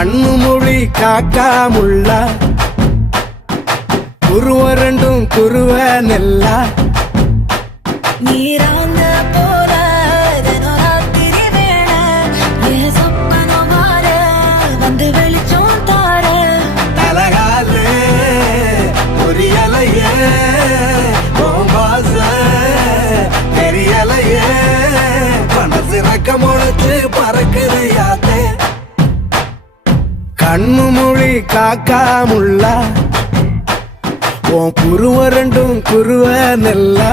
கண்ணு மொழி காக்காமுள்ள குருவ ரெண்டும் குருவ நெல்லா நீராங்க போல தினராத்திரி வேள என் சொப்பனம் மாற வந்து வெளிச்சம் தார தலகாலே புரியலையே பாச தெரியலையே மனசு ரக்க முளைச்சு பறக்குது யாத்தே கண்ணு மொழி காக்காமுள்ள உன் குருவ ரெண்டும் குருவ நெல்லா